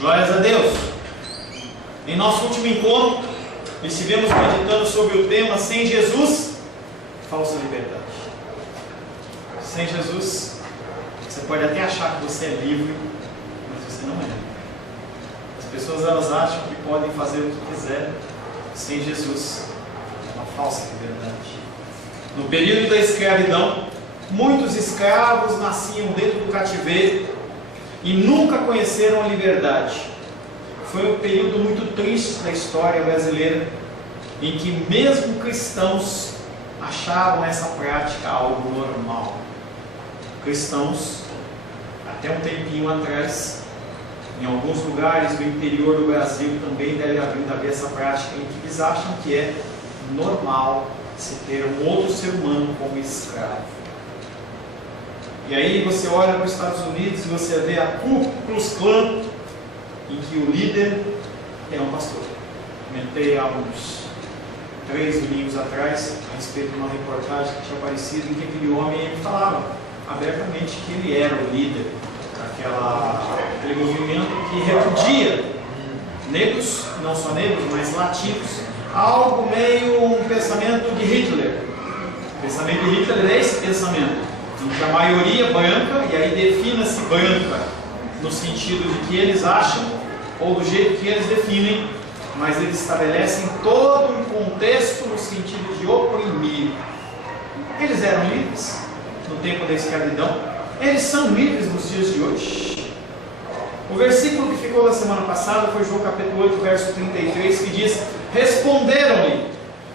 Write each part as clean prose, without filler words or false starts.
Glórias a Deus! Em nosso último encontro, estivemos meditando sobre o tema Sem Jesus, falsa liberdade. Sem Jesus, você pode até achar que você é livre, mas você não é. As pessoas elas acham que podem fazer o que quiserem. Sem Jesus, é uma falsa liberdade. No período da escravidão, muitos escravos nasciam dentro do cativeiro e nunca conheceram a liberdade. Foi um período muito triste da história brasileira, em que mesmo cristãos achavam essa prática algo normal. Cristãos, até um tempinho atrás, em alguns lugares do interior do Brasil também deve haver essa prática, em que eles acham que é normal se ter um outro ser humano como escravo. E aí você olha para os Estados Unidos e você vê a Ku Klux Klan, em que o líder é um pastor. Comentei há uns 3 domingos atrás a respeito de uma reportagem que tinha aparecido, em que aquele homem ele falava abertamente que ele era o líder daquele movimento que repudia negros, não só negros, mas latinos, algo meio um pensamento de Hitler. O pensamento de Hitler é esse pensamento, em que a maioria branca, e aí defina-se branca no sentido de que eles acham, ou do jeito que eles definem, mas eles estabelecem todo um contexto no sentido de oprimir. Eles eram livres no tempo da escravidão, eles são livres nos dias de hoje. O versículo que ficou da semana passada foi João capítulo 8, verso 33, que diz: responderam-lhe: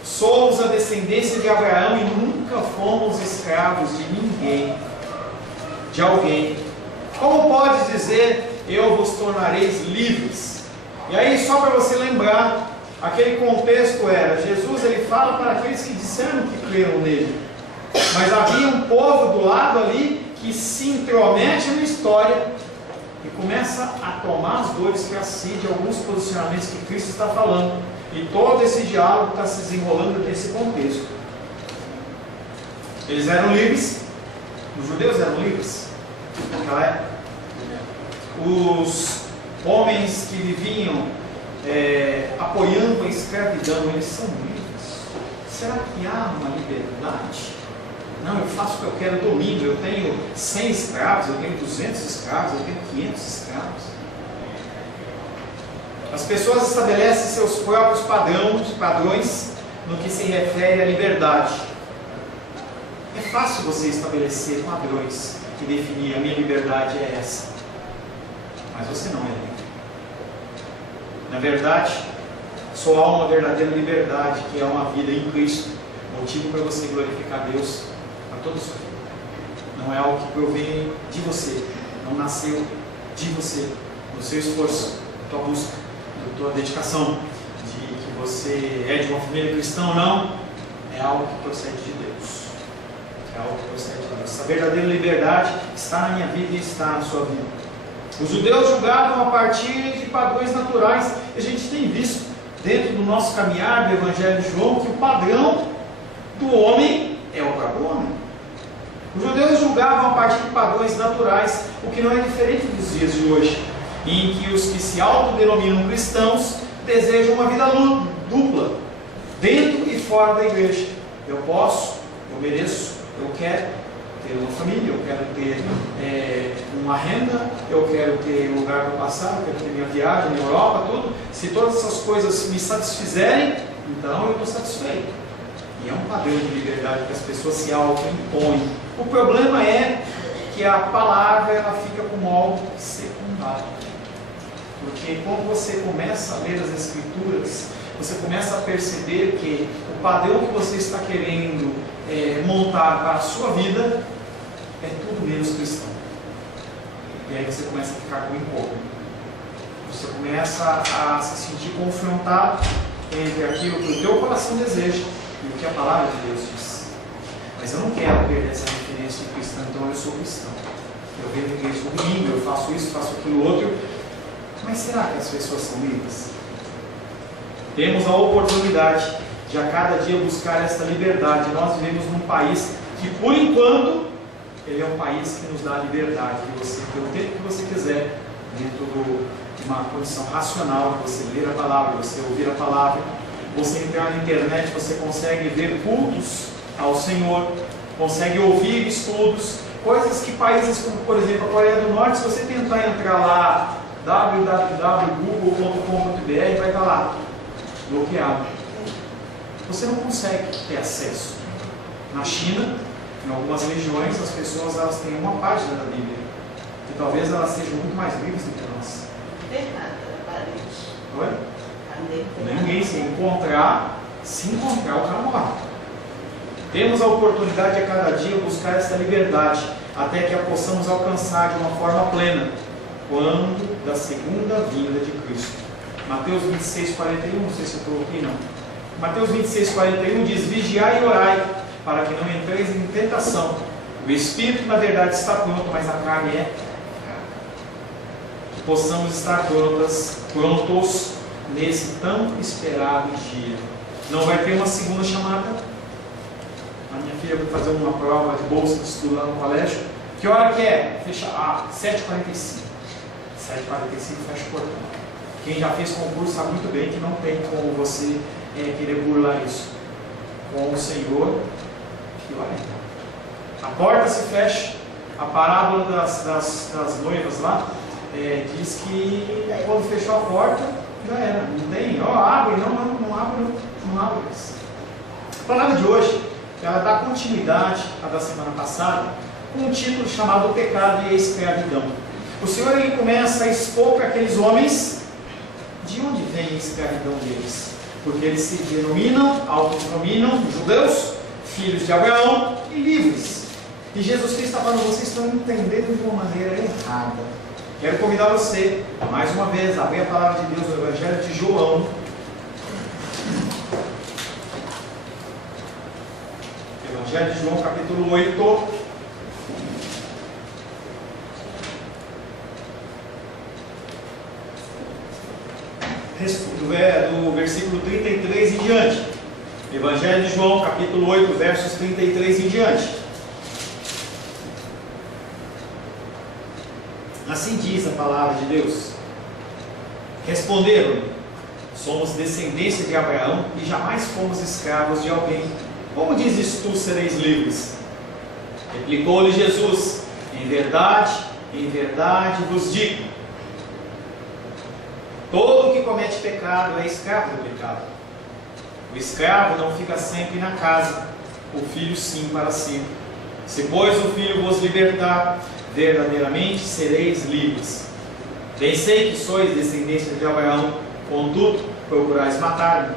somos a descendência de Abraão e nunca fomos escravos de ninguém, de alguém. Como pode dizer, eu vos tornareis livres? E aí, só para você lembrar, aquele contexto era, Jesus ele fala para aqueles que disseram que creram nele, mas havia um povo do lado ali que se intromete na história e começa a tomar as dores para si de alguns posicionamentos que Cristo está falando. E todo esse diálogo está se desenrolando nesse contexto. Eles eram livres, os judeus eram livres naquela época. Os homens que viviam apoiando a escravidão, eles são livres. Será que há uma liberdade? Não, eu faço o que eu quero domingo, eu tenho 100 escravos, eu tenho 200 escravos, eu tenho 500 escravos. As pessoas estabelecem seus próprios padrões no que se refere à liberdade. É fácil você estabelecer padrões que definir a minha liberdade é essa, mas você não é livre. Na verdade, só há uma verdadeira liberdade, que é uma vida em Cristo, motivo para você glorificar Deus a toda a sua vida. Não é algo que provém de você, não nasceu de você, do seu esforço, da tua busca, da tua dedicação, de que você é de uma família cristã ou não, é algo que procede de Deus. É algo que procede de Deus. Essa verdadeira liberdade está na minha vida e está na sua vida. Os judeus julgavam a partir de padrões naturais. E a gente tem visto dentro do nosso caminhar do Evangelho de João que o padrão do homem é o próprio homem. Os judeus julgavam a partir de padrões naturais, o que não é diferente dos dias de hoje, em que os que se autodenominam cristãos desejam uma vida dupla, dentro e fora da igreja. Eu posso, eu mereço, eu quero ter uma família, eu quero ter uma renda, eu quero ter um lugar para passar, eu quero ter minha viagem na Europa, tudo. Se todas essas coisas me satisfizerem, então eu estou satisfeito. E é um padrão de liberdade que as pessoas se auto-impõem. O problema é que a palavra ela fica como algo secundário. Porque quando você começa a ler as Escrituras, você começa a perceber que o padrão que você está querendo montar para a sua vida é tudo menos cristão. E aí você começa a ficar com incômodo. Você começa a se sentir confrontado entre aquilo que o teu coração deseja e o que a palavra de Deus diz. Mas eu não quero perder essa referência de cristão, então eu sou cristão. Eu venho à igreja no domingo, eu faço isso, faço aquilo outro. Mas será que as pessoas são livres? Temos a oportunidade de a cada dia buscar esta liberdade. Nós vivemos num país que, por enquanto, ele é um país que nos dá a liberdade de você ter o tempo que você quiser dentro uma condição racional de você ler a palavra, de você ouvir a palavra. Você entrar na internet, você consegue ver cultos ao Senhor, consegue ouvir estudos, coisas que países como, por exemplo, a Coreia do Norte, se você tentar entrar lá, www.google.com.br, vai estar lá, bloqueado. Você não consegue ter acesso. Na China, em algumas regiões, as pessoas elas têm uma página da Bíblia, e talvez elas sejam muito mais livres do que nós. Oi? Ninguém se encontrar, o cara morre. Temos a oportunidade a cada dia buscar essa liberdade, até que a possamos alcançar de uma forma plena, quando da segunda vinda de Cristo. Mateus 26:41, não sei se eu coloquei não. Mateus 26:41 diz: vigiai e orai, para que não entreis em tentação. O Espírito, na verdade, está pronto, mas a carne é fraca. Que possamos estar prontos nesse tão esperado dia. Não vai ter uma segunda chamada. A minha filha vai fazer uma prova de bolsa de estudo lá no colégio. Que hora que é? Fecha 7h45. 7h45 fecha o portão. Quem já fez concurso sabe muito bem que não tem como você querer burlar isso. Com o Senhor, que hora é? A porta se fecha. A parábola das noivas lá diz que quando fechou a porta, já era. Não tem, abre, não abre. A palavra de hoje, ela dá continuidade à da semana passada, com um título chamado O Pecado e a Escravidão. O Senhor ele começa a expor para aqueles homens de onde vem a escravidão deles. Porque eles se autodenominam judeus, filhos de Abraão e livres. E Jesus Cristo está falando, vocês estão entendendo de uma maneira errada. Quero convidar você, mais uma vez, a abrir a palavra de Deus no Evangelho de João. Evangelho de João, capítulo 8. Do versículo 33 em diante. Evangelho de João, capítulo 8, versos 33 em diante. Assim diz a palavra de Deus. Responderam-lhe: somos descendência de Abraão e jamais fomos escravos de alguém. Como dizes tu, sereis livres? Replicou-lhe Jesus: em verdade vos digo, todo que comete pecado é escravo do pecado. O escravo não fica sempre na casa, o filho sim para sempre. Se pois o filho vos libertar, verdadeiramente sereis livres. Bem sei que sois descendência de Abraão, contudo procurais matar-me,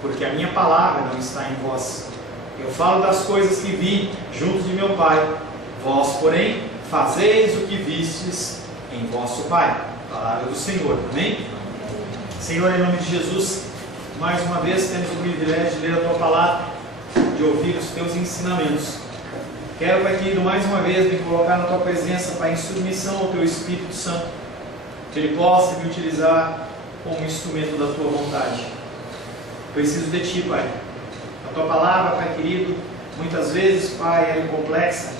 porque a minha palavra não está em vós. Eu falo das coisas que vi junto de meu Pai, vós, porém, fazeis o que vistes em vosso Pai. Palavra do Senhor, amém? Senhor, em nome de Jesus, mais uma vez temos o privilégio de ler a Tua Palavra, de ouvir os Teus ensinamentos. Quero, Pai querido, mais uma vez me colocar na Tua presença, Pai, em submissão ao Teu Espírito Santo, que Ele possa me utilizar como instrumento da Tua vontade. Preciso de Ti, Pai. A Tua Palavra, Pai querido, muitas vezes, Pai, ela é complexa,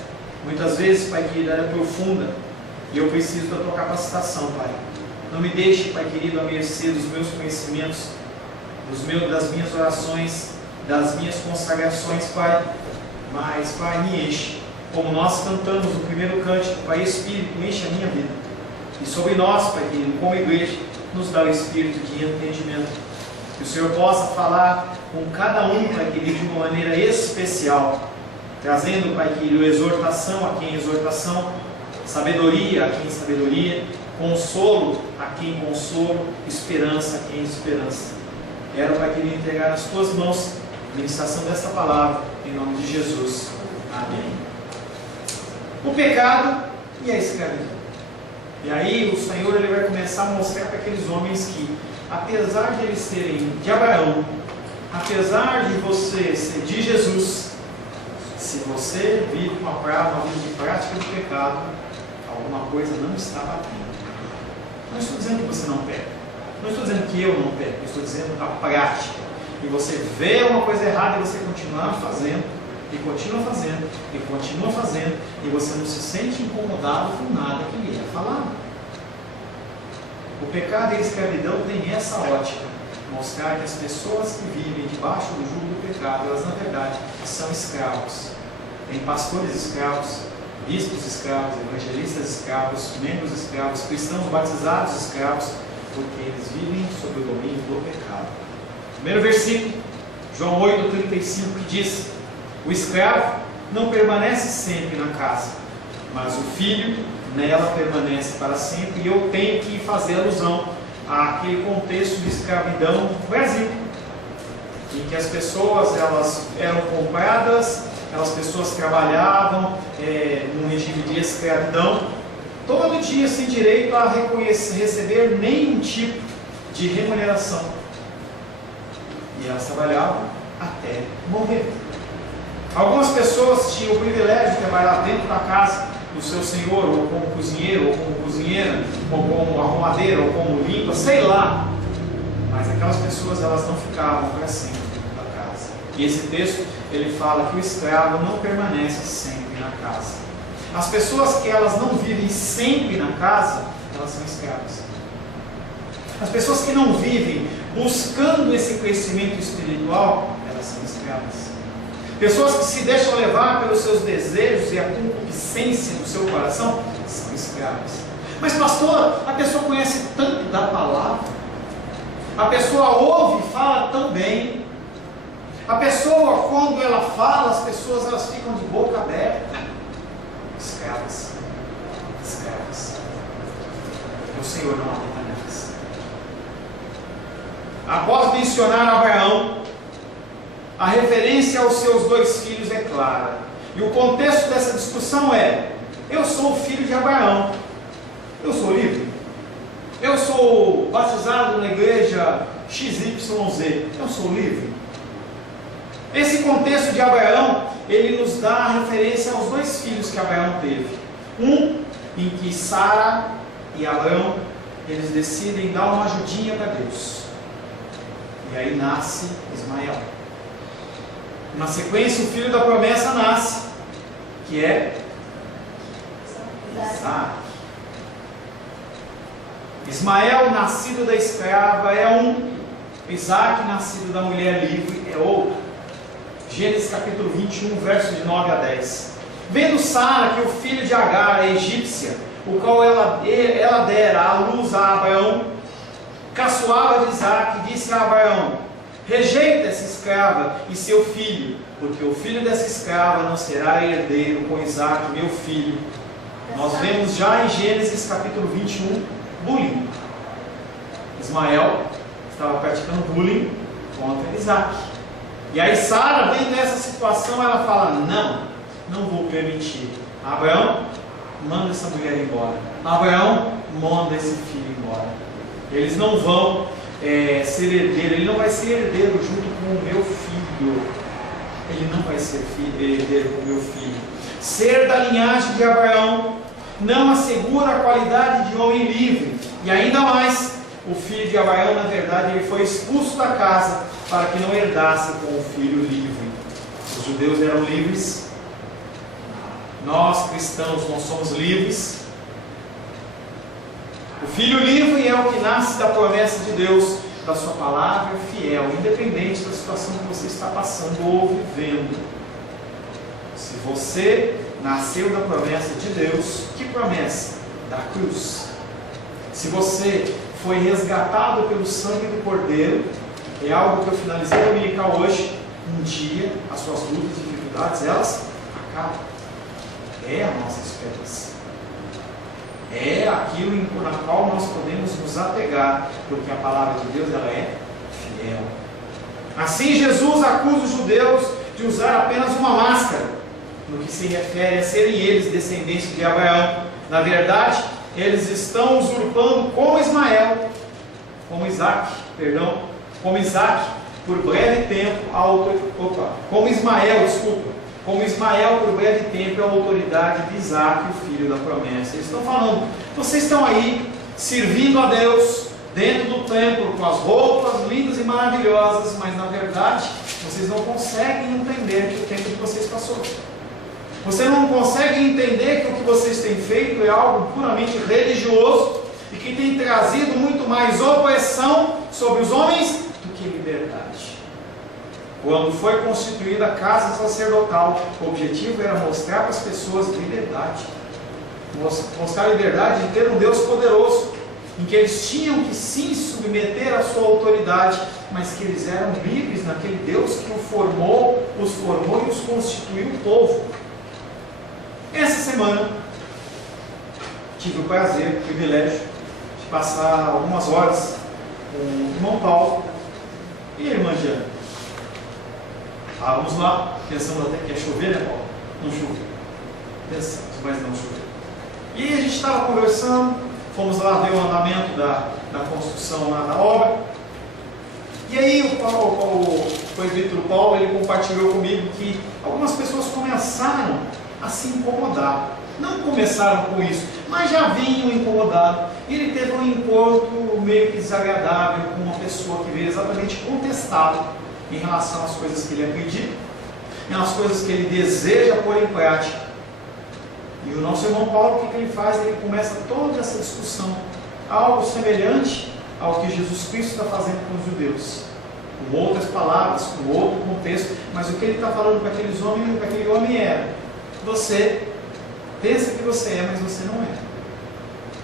muitas vezes, Pai querido, ela é profunda, e eu preciso da Tua capacitação, Pai. Não me deixe, Pai querido, a mercê dos meus conhecimentos, das minhas orações, das minhas consagrações, Pai. Mas, Pai, me enche. Como nós cantamos no primeiro cântico, Pai, Espírito, enche a minha vida. E sobre nós, Pai querido, como igreja, nos dá o Espírito de entendimento. Que o Senhor possa falar com cada um, Pai querido, de uma maneira especial. Trazendo, Pai querido, exortação a quem exortação, sabedoria a quem sabedoria, consolo a quem consolo, esperança a quem esperança. Quero, Pai querido, entregar nas Tuas mãos a ministração desta palavra, em nome de Jesus. Amém. O pecado e a escravidão. E aí o Senhor ele vai começar a mostrar para aqueles homens que, apesar de eles serem de Abraão, apesar de você ser de Jesus, se você vive uma vida de prática do pecado, alguma coisa não está batendo. Não estou dizendo que você não peca. Não estou dizendo que eu não peco. Estou dizendo a prática. E você vê uma coisa errada e você continua fazendo, e continua fazendo, e continua fazendo, e você não se sente incomodado com nada que lhe é falado. O pecado e a escravidão têm essa ótica, mostrar que as pessoas que vivem debaixo do jugo do pecado, elas na verdade são escravos. Tem pastores escravos, bispos escravos, evangelistas escravos, membros escravos, cristãos batizados escravos, porque eles vivem sob o domínio do pecado. Primeiro versículo, João 8,35, que diz: o escravo não permanece sempre na casa, mas o filho nela permanece para sempre. E eu tenho que fazer alusão àquele contexto de escravidão no Brasil, em que as pessoas elas eram compradas, as pessoas trabalhavam num regime de escravidão, todo dia sem direito a receber nenhum tipo de remuneração. E elas trabalhavam até morrer. Algumas pessoas tinham o privilégio de trabalhar dentro da casa do seu senhor, ou como cozinheiro, ou como cozinheira, ou como arrumadeira, ou como limpa, sei lá. Mas aquelas pessoas elas não ficavam para sempre na casa. E esse texto ele fala que o escravo não permanece sempre na casa. As pessoas que elas não vivem sempre na casa, elas são escravas. As pessoas que não vivem buscando esse crescimento espiritual, elas são escravas. Pessoas que se deixam levar pelos seus desejos e a concupiscência do seu coração, são escravas. Mas pastor, a pessoa conhece tanto da palavra, a pessoa ouve e fala tão bem, a pessoa quando ela fala, as pessoas elas ficam de boca aberta. Escravas, escravas. O Senhor não habita nelas. Após mencionar Abraão, a referência aos seus dois filhos é clara. E o contexto dessa discussão é: eu sou o filho de Abraão, eu sou livre, eu sou batizado na igreja XYZ, eu sou livre. Esse contexto de Abraão, ele nos dá a referência aos dois filhos que Abraão teve. Um em que Sara e Abraão, eles decidem dar uma ajudinha para Deus. E aí nasce Ismael. Na sequência, o filho da promessa nasce, que é Isaac. Ismael, nascido da escrava, é um. Isaac, nascido da mulher livre, é outro. Gênesis capítulo 21, versos de 9 a 10. Vendo Sara que o filho de Agar, a egípcia, o qual ela dera à luz a Abraão, caçoava de Isaac, disse a Abraão: rejeita essa escrava e seu filho, porque o filho dessa escrava não será herdeiro com Isaac, meu filho. Nós vemos já em Gênesis capítulo 21, bullying. Ismael estava praticando bullying contra Isaac. E aí Sara, vendo essa situação, ela fala: não vou permitir. Abraão, manda essa mulher embora. Abraão, manda esse filho embora. Eles não vão ser herdeiro, ele não vai ser herdeiro junto com o meu filho. Ele não vai ser herdeiro com o meu filho. Ser da linhagem de Abraão não assegura a qualidade de homem livre. E ainda mais, o filho de Abraão, na verdade, ele foi expulso da casa para que não herdasse com o filho livre. Os judeus eram livres. Nós, cristãos, não somos livres. O filho livre é o que nasce da promessa de Deus, da sua palavra fiel, independente da situação que você está passando ou vivendo. Se você nasceu da promessa de Deus, que promessa? Da cruz. Se você foi resgatado pelo sangue do Cordeiro, é algo que eu finalizei a dominical hoje, um dia as suas lutas e dificuldades, elas acabam. É a nossa esperança. É aquilo na qual nós podemos nos apegar, porque a palavra de Deus ela é fiel. Assim Jesus acusa os judeus de usar apenas uma máscara, no que se refere a serem eles descendentes de Abraão. Na verdade, eles estão usurpando como Ismael, como Isaac, por breve tempo, como Ismael, por breve tempo, é a autoridade de Isaac, o filho da promessa. Eles estão falando: vocês estão aí, servindo a Deus, dentro do templo, com as roupas lindas e maravilhosas, mas na verdade, vocês não conseguem entender que o tempo que vocês passou. Você não consegue entender que o que vocês têm feito é algo puramente religioso, e que tem trazido muito mais opressão sobre os homens do que liberdade. Quando foi constituída a casa sacerdotal, o objetivo era mostrar para as pessoas liberdade. Mostrar a liberdade de ter um Deus poderoso, em que eles tinham que sim submeter à sua autoridade, mas que eles eram livres naquele Deus que os formou e os constituiu o povo. Essa semana tive o prazer, o privilégio de passar algumas horas com o irmão Paulo e a irmã Diana. Estávamos lá, pensando até que ia chover, né, Paulo? Não choveu. Pensamos, mas não choveu. E a gente estava conversando, fomos lá ver o andamento da construção lá da obra. E aí o presbítero Paulo, ele compartilhou comigo que algumas pessoas começaram a se incomodar. Não começaram com isso, mas já vinham incomodados. E ele teve um encontro meio que desagradável com uma pessoa que veio exatamente contestá-lo em relação às coisas que ele acredita, às coisas que ele deseja pôr em prática. E o nosso irmão Paulo, o que ele faz? Ele começa toda essa discussão, algo semelhante ao que Jesus Cristo está fazendo com os judeus, com outras palavras, com outro contexto, mas o que ele está falando para aquele homem é: você pensa que você é, mas você não é.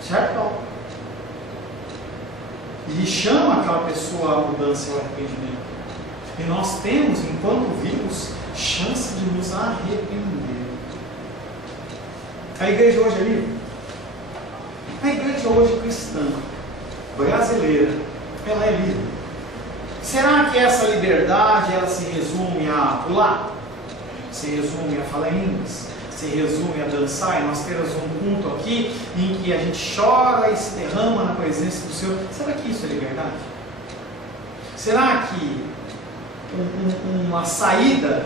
Certo, Paulo? E chama aquela pessoa à mudança e ao arrependimento. E nós temos, enquanto vivos, chance de nos arrepender. A igreja hoje é livre? A igreja hoje cristã, brasileira, ela é livre. Será que essa liberdade, ela se resume a pular? Se resume a falar em línguas? Se resume a dançar? E nós temos um culto aqui em que a gente chora e se derrama na presença do Senhor. Será que isso é liberdade? Será que uma saída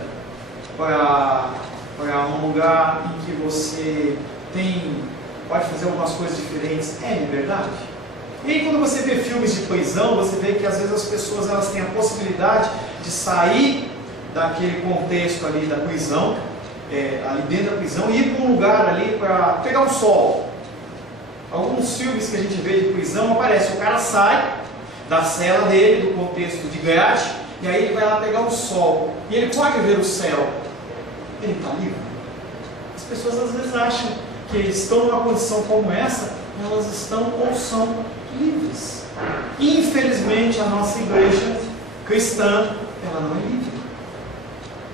para um lugar em que você pode fazer algumas coisas diferentes é liberdade? E aí, quando você vê filmes de prisão, você vê que às vezes as pessoas elas têm a possibilidade de sair daquele contexto ali da prisão, ali dentro da prisão, e ir para um lugar ali para pegar o sol. Alguns filmes que a gente vê de prisão aparece, o cara sai da cela dele, do contexto de grade, e aí ele vai lá pegar o sol, e ele pode ver o céu. Ele está livre? As pessoas às vezes acham que eles estão numa condição como essa, elas estão ou são livres. Infelizmente a nossa igreja cristã, ela não é livre,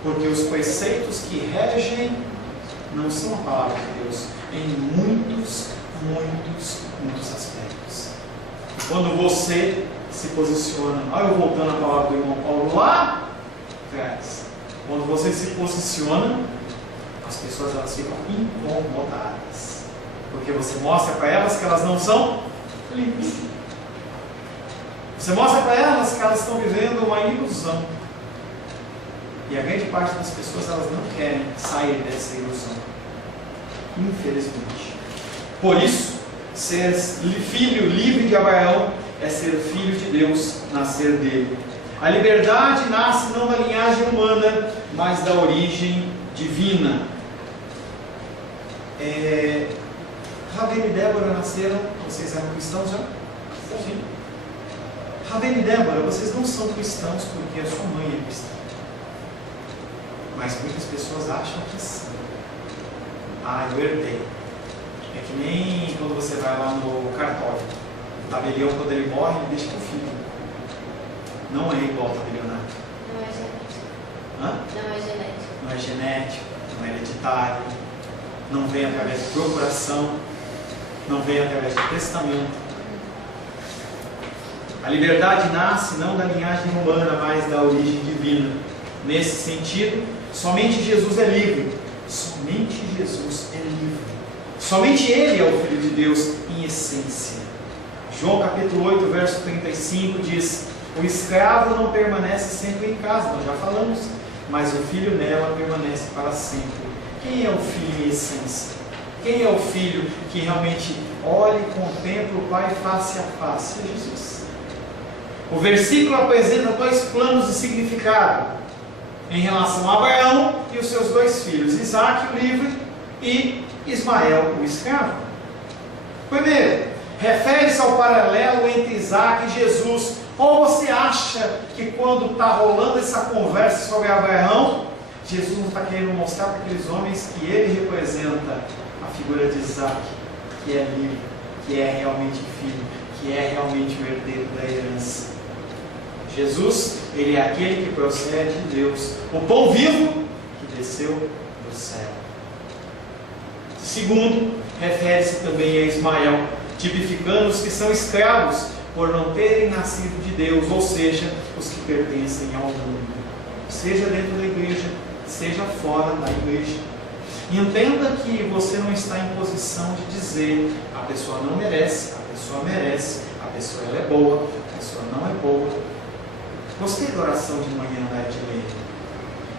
porque os preceitos que regem não são a palavra de Deus em muitos aspectos. Quando você se posiciona, olha eu voltando à palavra do irmão Paulo lá atrás, quando você se posiciona, as pessoas elas ficam incomodadas, porque você mostra para elas que elas não são livres. Você mostra para elas que elas estão vivendo uma ilusão. E a grande parte das pessoas elas não querem sair dessa ilusão, infelizmente. Por isso, ser filho livre de Abraão é ser filho de Deus, nascer dele. A liberdade nasce não da linhagem humana, mas da origem divina. Ravena e Débora nasceram, vocês eram cristãos já? Sim. Ravena e Débora, vocês não são cristãos porque a sua mãe é cristã. Mas muitas pessoas acham que sim. Eu herdei. É que nem quando você vai lá no cartório. O tabelião, quando ele morre, ele deixa para o filho. Não é igual ao tabelionato. Não é genético. Hã? Não é genético. Não é genético, não é hereditário, não vem através de procuração, não vem através de testamento. A liberdade nasce não da linhagem humana, mas da origem divina. Nesse sentido, somente Jesus é livre. Somente Jesus é livre. Somente Ele é o Filho de Deus em essência. João capítulo 8, verso 35 diz: o escravo não permanece sempre em casa, nós já falamos, mas o filho nela permanece para sempre. Quem é o filho em essência? Quem é o filho que realmente olha e contempla o Pai face a face? É Jesus. O versículo apresenta dois planos de significado em relação a Abraão e os seus dois filhos, Isaque, o livre, e Ismael, o escravo. Primeiro, refere-se ao paralelo entre Isaac e Jesus. Ou você acha que quando está rolando essa conversa sobre Abraão, Jesus não está querendo mostrar para aqueles homens que ele representa a figura de Isaac, que é livre, que é realmente filho, que é realmente o herdeiro da herança? Jesus, ele é aquele que procede de Deus, o pão vivo que desceu do céu. Segundo, refere-se também a Ismael, tipificando os que são escravos por não terem nascido de Deus, ou seja, os que pertencem ao mundo, seja dentro da igreja, seja fora da igreja. E entenda que você não está em posição de dizer a pessoa não merece, a pessoa merece, a pessoa ela é boa, a pessoa não é boa. Gostei da oração de manhã da Edilene.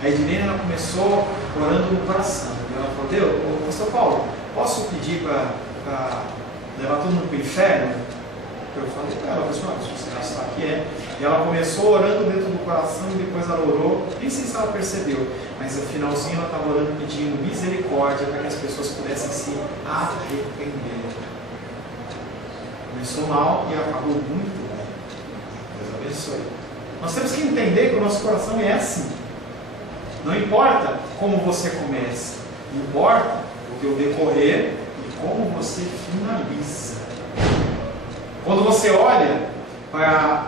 A Edilene, ela começou orando no coração. Ela falou: Deus, pastor Paulo, posso pedir para levar todo mundo para o inferno? Eu falei para ela: pessoal, se você já sabe que é. E ela começou orando dentro do coração e depois ela orou, nem sei se ela percebeu, mas no finalzinho ela estava orando pedindo misericórdia para que as pessoas pudessem se arrepender. Começou mal e acabou muito bem. Deus abençoe. Nós temos que entender que o nosso coração é assim. Não importa como você começa, importa o teu decorrer e como você finaliza. Quando você olha para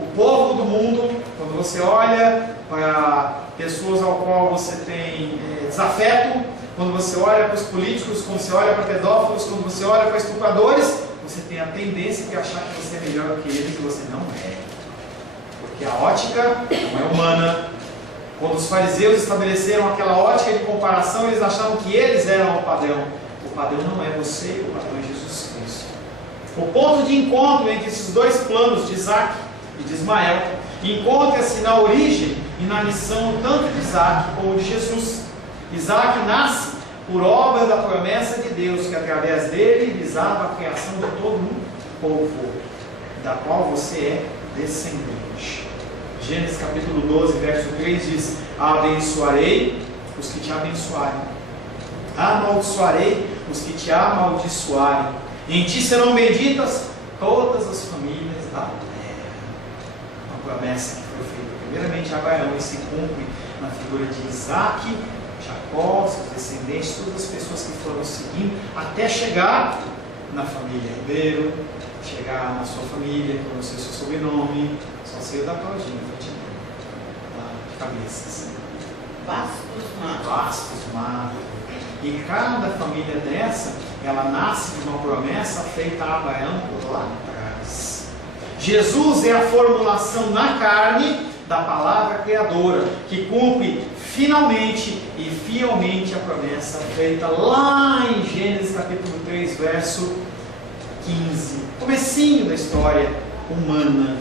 o povo do mundo, quando você olha para pessoas ao qual você tem desafeto, quando você olha para os políticos, quando você olha para pedófilos, quando você olha para estupradores, você tem a tendência de achar que você é melhor que eles e você não é. Porque a ótica não é humana. Quando os fariseus estabeleceram aquela ótica de comparação, eles achavam que eles eram o padrão. O padrão não é você, o padrão é Jesus Cristo. O ponto de encontro entre esses dois planos, de Isaac e de Ismael, encontra-se na origem e na missão tanto de Isaac como de Jesus. Isaac nasce por obra da promessa de Deus, que através dele visava a criação de todo um povo, da qual você é descendente. Gênesis capítulo 12, verso 3 diz: abençoarei os que te abençoarem, amaldiçoarei os que te amaldiçoarem, em ti serão benditas todas as famílias da terra. Uma promessa que foi feita primeiramente a Abraão e se cumpre na figura de Isaac, Jacó, seus descendentes, todas as pessoas que foram seguindo, até chegar na família Ribeiro, chegar na sua família, que eu não sei o seu sobrenome, só sei o da Claudinha, de cabeça assim. Bastos Matos. E cada família dessa, ela nasce de uma promessa feita a Abraão por lá atrás. Jesus é a formulação na carne da palavra criadora, que cumpre finalmente e fielmente a promessa feita lá em Gênesis capítulo 3, verso 15, comecinho da história humana.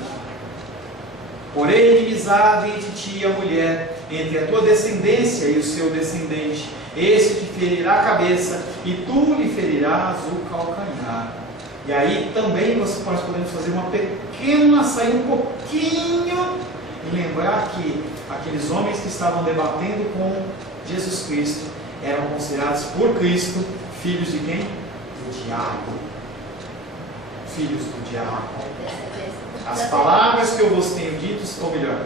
Porém, inimizade entre ti e a mulher, entre a tua descendência e o seu descendente, esse te ferirá a cabeça e tu lhe ferirás o calcanhar. E aí também nós podemos fazer uma pequena, sair um pouquinho e lembrar que aqueles homens que estavam debatendo com Jesus Cristo eram considerados por Cristo filhos de quem? Do diabo. Filhos do diabo. As palavras que eu vos tenho dito, ou melhor,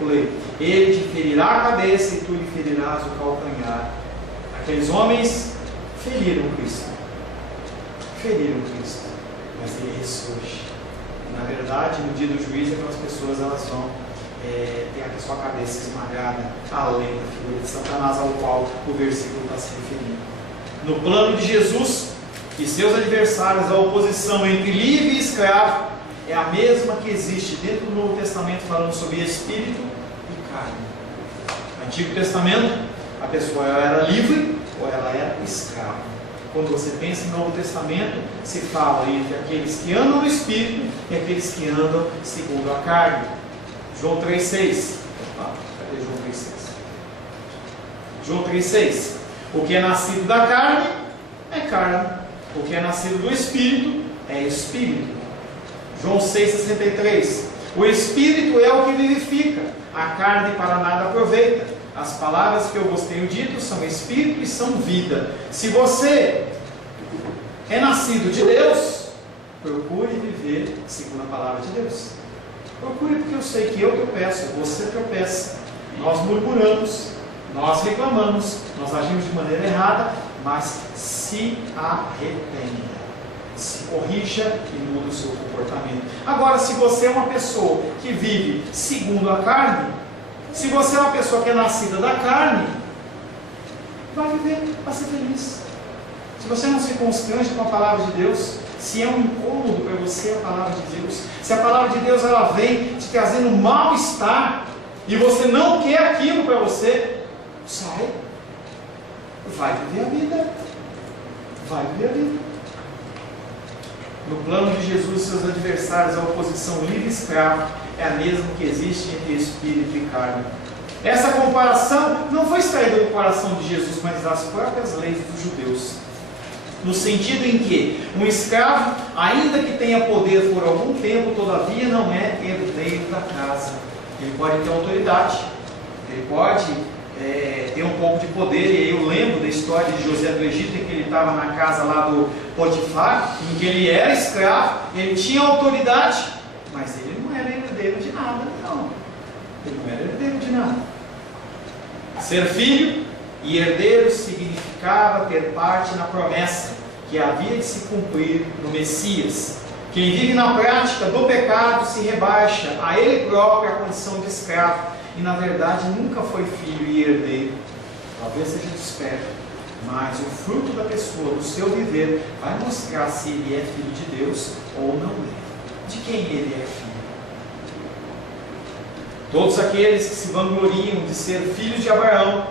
pulei, ele te ferirá a cabeça e tu lhe ferirás o calcanhar. Aqueles homens feriram Cristo, mas ele ressurge. Na verdade, no dia do juízo, aquelas pessoas elas vão ter a sua cabeça esmagada, além da figura de Satanás, ao qual o versículo está se referindo. No plano de Jesus e seus adversários, a oposição entre livre e escravo é a mesma que existe dentro do Novo Testamento, falando sobre espírito e carne. No Antigo Testamento, a pessoa era livre ou ela era escrava. Quando você pensa em Novo Testamento, se fala entre aqueles que andam no espírito e aqueles que andam segundo a carne. João 3,6. Cadê João 3,6? João 3,6. O que é nascido da carne é carne. O que é nascido do espírito é espírito. João 6,63. O espírito é o que vivifica, a carne para nada aproveita. As palavras que eu vos tenho dito são espírito e são vida. Se você é nascido de Deus, procure viver segundo a palavra de Deus. Procure, porque eu sei que eu tropeço, você tropeça. Nós murmuramos, nós reclamamos, nós agimos de maneira errada, mas se arrependa, se corrija e muda o seu comportamento. Agora, se você é uma pessoa que vive segundo a carne, se você é uma pessoa que é nascida da carne, vai viver, vai ser feliz. Se você não se constrange com a palavra de Deus, se é um incômodo para você a palavra de Deus, se a palavra de Deus ela vem te trazendo mal-estar, e você não quer aquilo para você, sai, vai viver a vida, vai viver a vida. No plano de Jesus, seus adversários, a oposição livre e escrava é a mesma que existe entre espírito e carne. Essa comparação não foi extraída do coração de Jesus, mas das próprias leis dos judeus. No sentido em que um escravo, ainda que tenha poder por algum tempo, todavia não é herdeiro da casa. Ele pode ter autoridade, ele pode ter um pouco de poder. E aí eu lembro da história de José do Egito, em que ele estava na casa lá do Potifar, em que ele era escravo, ele tinha autoridade, mas ele não era herdeiro de nada, não. Ele não era herdeiro de nada. Ser filho e herdeiro significava ter parte na promessa que havia de se cumprir no Messias. Quem vive na prática do pecado se rebaixa a ele próprio a condição de escravo e na verdade nunca foi filho e herdeiro. Talvez seja desperto, mas o fruto da pessoa, do seu viver, vai mostrar se ele é filho de Deus ou não é. De quem ele é filho? Todos aqueles que se vangloriam de ser filhos de Abraão,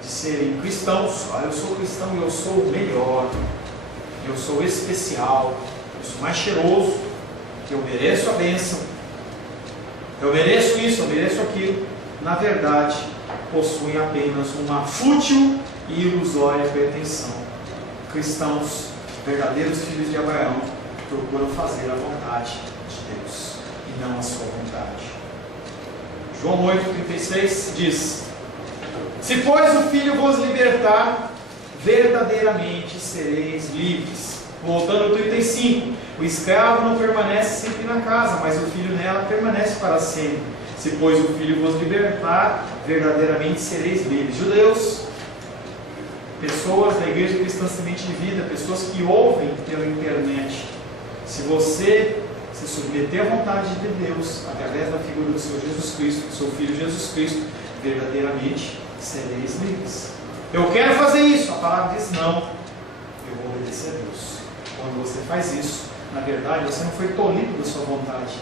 de serem cristãos, eu sou cristão e eu sou o melhor, eu sou especial, eu sou mais cheiroso, eu mereço a bênção, eu mereço isso, eu mereço aquilo. Na verdade, possuem apenas uma fútil e ilusória pretensão. Cristãos, verdadeiros filhos de Abraão, procuram fazer a vontade de Deus e não a sua vontade. João 8,36 diz: se pois o Filho vos libertar, verdadeiramente sereis livres. Voltando ao 35, o escravo não permanece sempre na casa, mas o filho nela permanece para sempre. Se pois o Filho vos libertar, verdadeiramente sereis livres. Judeus, pessoas da Igreja Cristã Semente de Vida, pessoas que ouvem pela internet, se você se submeter à vontade de Deus, através da figura do Senhor Jesus Cristo, do seu Filho Jesus Cristo, verdadeiramente sereis livres. Eu quero fazer isso. A palavra diz não. Eu vou obedecer a Deus. Quando você faz isso, na verdade, você não foi tolhido da sua vontade.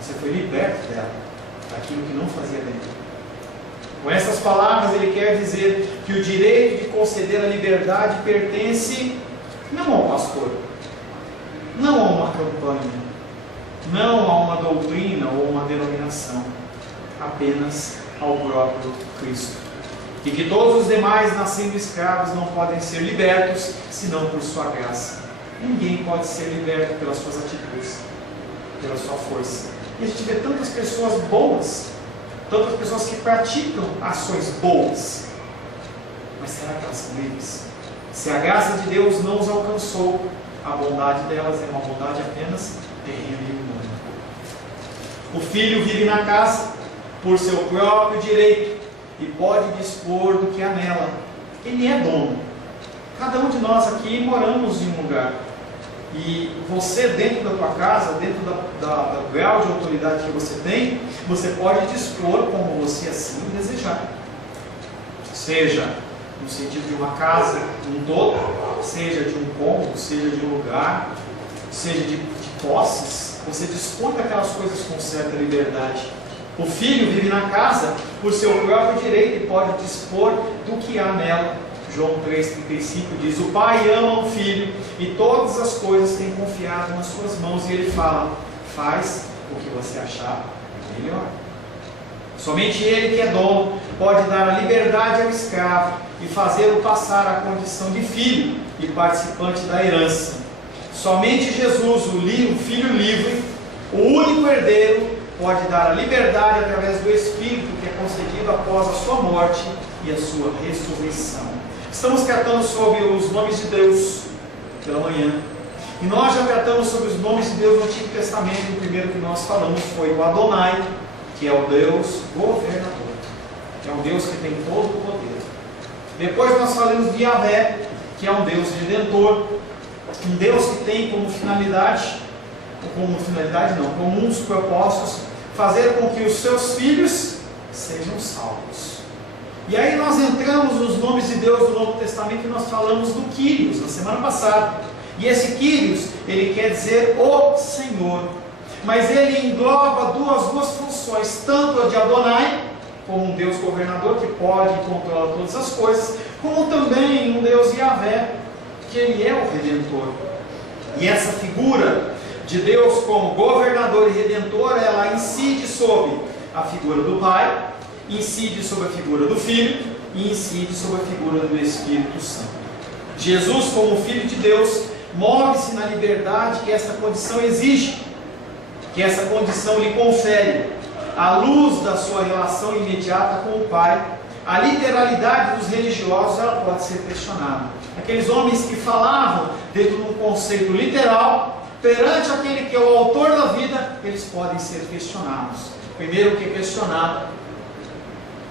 Você foi liberto dela, daquilo que não fazia bem. Com essas palavras, ele quer dizer que o direito de conceder a liberdade pertence não ao pastor, não a uma campanha, não a uma doutrina ou uma denominação, apenas ao próprio Cristo. E que todos os demais, nascendo escravos, não podem ser libertos, senão por sua graça. Ninguém pode ser liberto pelas suas atitudes, pela sua força. E a gente vê tantas pessoas boas, tantas pessoas que praticam ações boas, mas será que elas são livres? Se a graça de Deus não os alcançou, a bondade delas é uma bondade apenas terrena e humana. O filho vive na casa por seu próprio direito e pode dispor do que há nela. Ele é dono. Cada um de nós aqui moramos em um lugar. E você, dentro da tua casa, dentro do grau de autoridade que você tem, você pode dispor como você assim desejar. Seja no sentido de uma casa, um todo, seja de um cômodo, seja de um lugar, seja de posses, você dispõe daquelas coisas com certa liberdade. O filho vive na casa por seu próprio direito e pode dispor do que há nela. João 3,35 diz: o pai ama o filho e todas as coisas tem confiado nas suas mãos. E ele fala: faz o que você achar melhor. Somente ele, que é dono, pode dar a liberdade ao escravo e fazê-lo passar a condição de filho e participante da herança. Somente Jesus, o filho livre, o único herdeiro, pode dar a liberdade através do Espírito que é concedido após a sua morte e a sua ressurreição. Estamos tratando sobre os nomes de Deus pela manhã. E nós já tratamos sobre os nomes de Deus no Antigo Testamento. O primeiro que nós falamos foi o Adonai, que é o Deus governador, que é um Deus que tem todo o poder. Depois nós falamos de Yahvé, que é um Deus redentor, um Deus que tem como finalidade como um dos propósitos, fazer com que os seus filhos sejam salvos. E aí nós entramos nos nomes de Deus do Novo Testamento e nós falamos do Kyrios na semana passada. E esse Kyrios, ele quer dizer o Senhor, mas ele engloba duas funções, tanto a de Adonai, como um Deus governador que pode e controla todas as coisas, como também um Deus Yahvé, que ele é o Redentor. E essa figura de Deus como governador e redentor, ela incide sobre a figura do Pai, incide sobre a figura do Filho e incide sobre a figura do Espírito Santo. Jesus, como Filho de Deus, move-se na liberdade que essa condição exige, que essa condição lhe confere, à luz da sua relação imediata com o Pai. A literalidade dos religiosos ela pode ser questionada. Aqueles homens que falavam dentro de um conceito literal, perante aquele que é o autor da vida, eles podem ser questionados. Primeiro que é questionado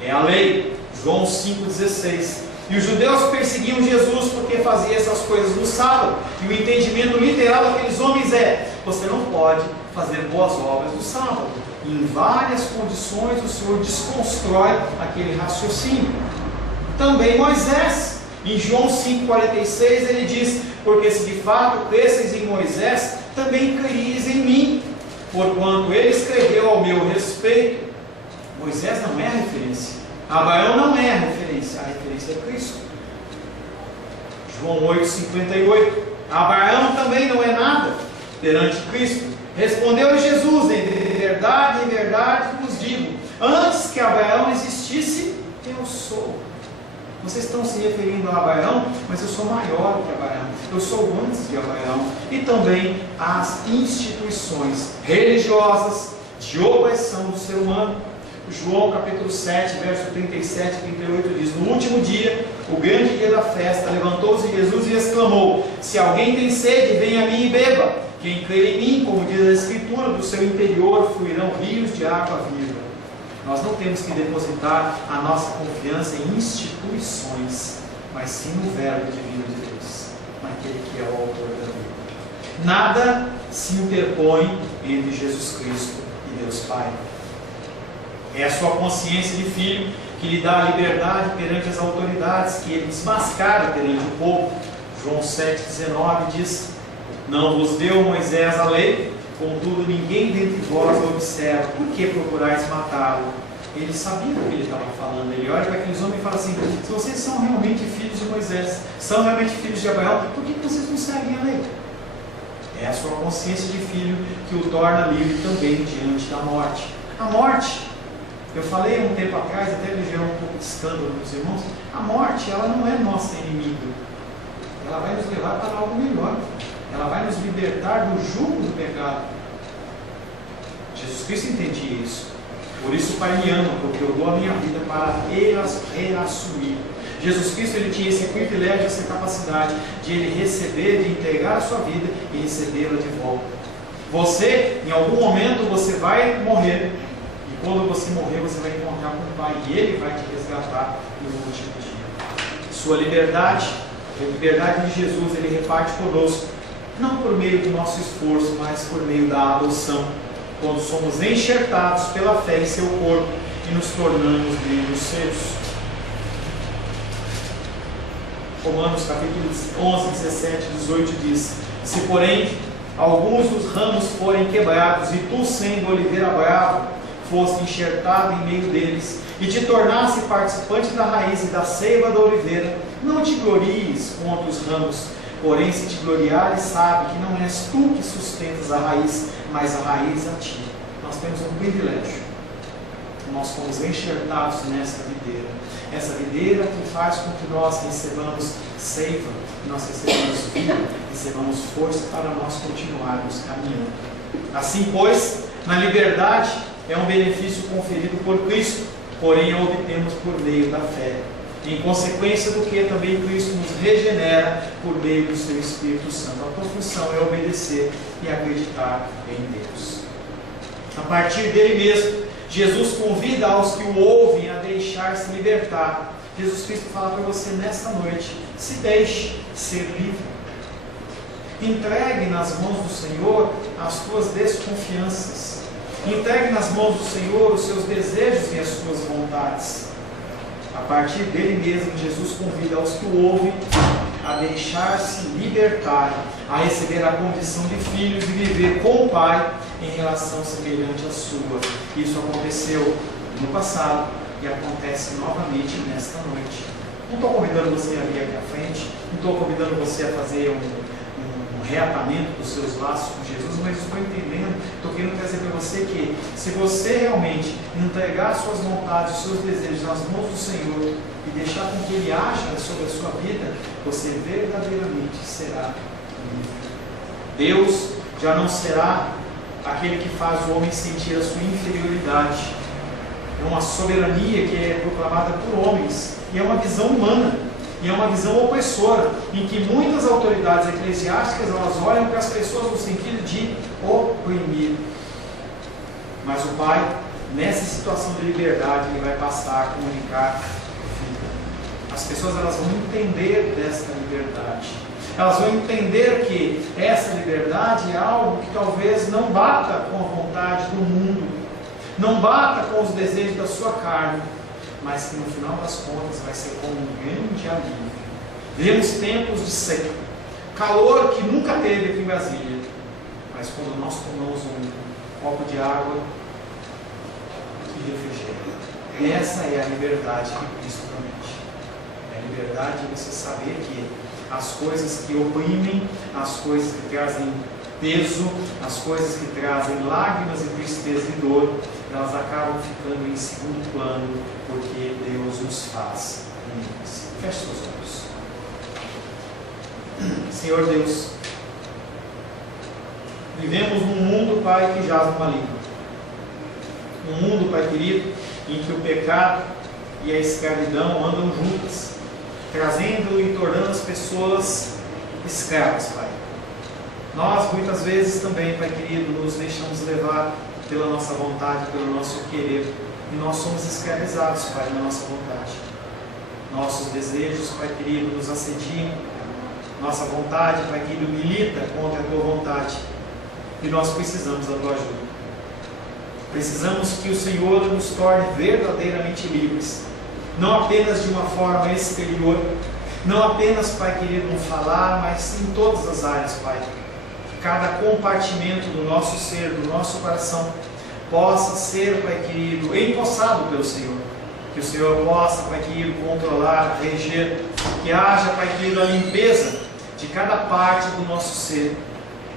é a lei, João 5,16. E os judeus perseguiam Jesus porque fazia essas coisas no sábado. E o entendimento literal daqueles homens é: você não pode fazer boas obras no sábado. E em várias condições o Senhor desconstrói aquele raciocínio. Também Moisés, em João 5,46, ele diz: porque se de fato cresceis em Moisés, também crereis em mim, porquanto ele escreveu ao meu respeito. Moisés não é a referência, Abraão não é a referência é Cristo. João 8,58, Abraão também não é nada perante Cristo. Respondeu-lhe Jesus: em verdade vos digo, antes que Abraão existisse, eu sou. Vocês estão se referindo a Abraão, mas eu sou maior que Abraão, eu sou antes de Abraão. E também as instituições religiosas de opressão do ser humano. João capítulo 7, verso 37 e 38 diz: no último dia, o grande dia da festa, levantou-se Jesus e exclamou: se alguém tem sede, venha a mim e beba. Quem crer em mim, como diz a Escritura, do seu interior fluirão rios de água viva. Nós não temos que depositar a nossa confiança em instituições, mas sim no verbo divino de Deus, naquele que é o autor da vida. Nada se interpõe entre Jesus Cristo e Deus Pai. É a sua consciência de filho que lhe dá a liberdade perante as autoridades, que ele desmascara perante o povo. João 7,19 diz: não vos deu Moisés a lei, contudo ninguém dentre vós o observa, por que procurais matá-lo? Ele sabia do que ele estava falando. Ele olha para aqueles homens e fala assim: se vocês são realmente filhos de Moisés, são realmente filhos de Abraão, por que vocês não seguem a lei? É a sua consciência de filho que o torna livre também diante da morte. A morte, eu falei um tempo atrás, até me gerou um pouco de escândalo dos irmãos, a morte, ela não é nossa inimiga, ela vai nos levar para algo melhor, ela vai nos libertar do jugo do pecado. Jesus Cristo entendia isso, por isso o Pai me ama, porque eu dou a minha vida para reassumir. Jesus Cristo, ele tinha esse privilégio, essa capacidade de ele receber, de entregar a sua vida e recebê-la de volta. Você, em algum momento, você vai morrer. E quando você morrer, você vai encontrar com o Pai e Ele vai te resgatar no último dia. Sua liberdade, a liberdade de Jesus, Ele reparte conosco, não por meio do nosso esforço, mas por meio da adoção, quando somos enxertados pela fé em seu corpo e nos tornamos membros seus. Romanos capítulo 11, 17, 18 diz: se porém alguns dos ramos forem quebrados, e tu, sendo oliveira brava, foste enxertado em meio deles, e te tornasse participante da raiz e da seiva da oliveira, não te glories contra os ramos, porém se te gloriares, sabe que não és tu que sustentas a raiz, mas a raiz a ti. Nós temos um privilégio, nós fomos enxertados nessa videira, essa videira que faz com que nós recebamos seiva, que nós recebamos vida, recebamos força para nós continuarmos caminhando. Assim, pois, na liberdade é um benefício conferido por Cristo, porém a obtemos por meio da fé. Em consequência do que também Cristo nos regenera por meio do seu Espírito Santo. A tua função é obedecer e acreditar em Deus. A partir dele mesmo, Jesus convida aos que o ouvem a deixar-se libertar. Jesus Cristo fala para você nesta noite: se deixe ser livre. Entregue nas mãos do Senhor as tuas desconfianças. Entregue nas mãos do Senhor os seus desejos e as suas vontades. A partir dele mesmo, Jesus convida aos que o ouvem a deixar-se libertar, a receber a condição de filhos e viver com o Pai em relação semelhante à sua. Isso aconteceu no passado e acontece novamente nesta noite. Não estou convidando você a vir aqui à frente, não estou convidando você a fazer um reatamento dos seus laços com Jesus, mas estou entendendo, estou querendo trazer para você que se você realmente entregar suas vontades, os seus desejos nas mãos do Senhor e deixar com que Ele haja sobre a sua vida, você verdadeiramente será livre. Deus já não será aquele que faz o homem sentir a sua inferioridade. É uma soberania que é proclamada por homens e é uma visão humana. E é uma visão opressora, em que muitas autoridades eclesiásticas elas olham para as pessoas no sentido de oprimir. Mas o Pai, nessa situação de liberdade, Ele vai passar a comunicar vida. As pessoas elas vão entender desta liberdade. Elas vão entender que essa liberdade é algo que talvez não bata com a vontade do mundo, não bata com os desejos da sua carne, mas que no final das contas vai ser como um grande alívio. Vivemos tempos de seca, calor que nunca teve aqui em Brasília, mas quando nós tomamos um copo de água, que refrigera. Essa é a liberdade que Cristo promete. É a liberdade de você saber que as coisas que oprimem, as coisas que trazem peso, as coisas que trazem lágrimas e tristeza e dor, elas acabam ficando em segundo plano, porque Deus nos faz livres. Feche seus olhos. Senhor Deus, vivemos num mundo, Pai, que jaz no maligno. Um mundo, Pai querido, em que o pecado e a escravidão andam juntas, trazendo e tornando as pessoas escravas, Pai. Nós, muitas vezes também, Pai querido, nos deixamos levar pela nossa vontade, pelo nosso querer, e nós somos escravizados, Pai, na nossa vontade. Nossos desejos, Pai querido, nos assediam, nossa vontade, Pai querido, milita contra a Tua vontade, e nós precisamos da Tua ajuda. Precisamos que o Senhor nos torne verdadeiramente livres, não apenas de uma forma exterior, não apenas, Pai querido, no falar, mas em todas as áreas, Pai. Cada compartimento do nosso ser, do nosso coração, possa ser, Pai querido, empossado pelo Senhor. Que o Senhor possa, Pai querido, controlar, reger, que haja, Pai querido, a limpeza de cada parte do nosso ser,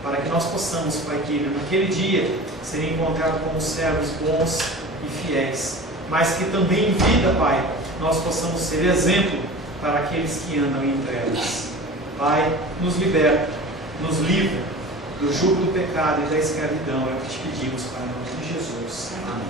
para que nós possamos, Pai querido, naquele dia, ser encontrados como servos bons e fiéis, mas que também em vida, Pai, nós possamos ser exemplo para aqueles que andam em trevas. Pai, nos liberta, nos livra do jugo do pecado e da escravidão, é o que te pedimos, Pai, em nome de Jesus. Amém.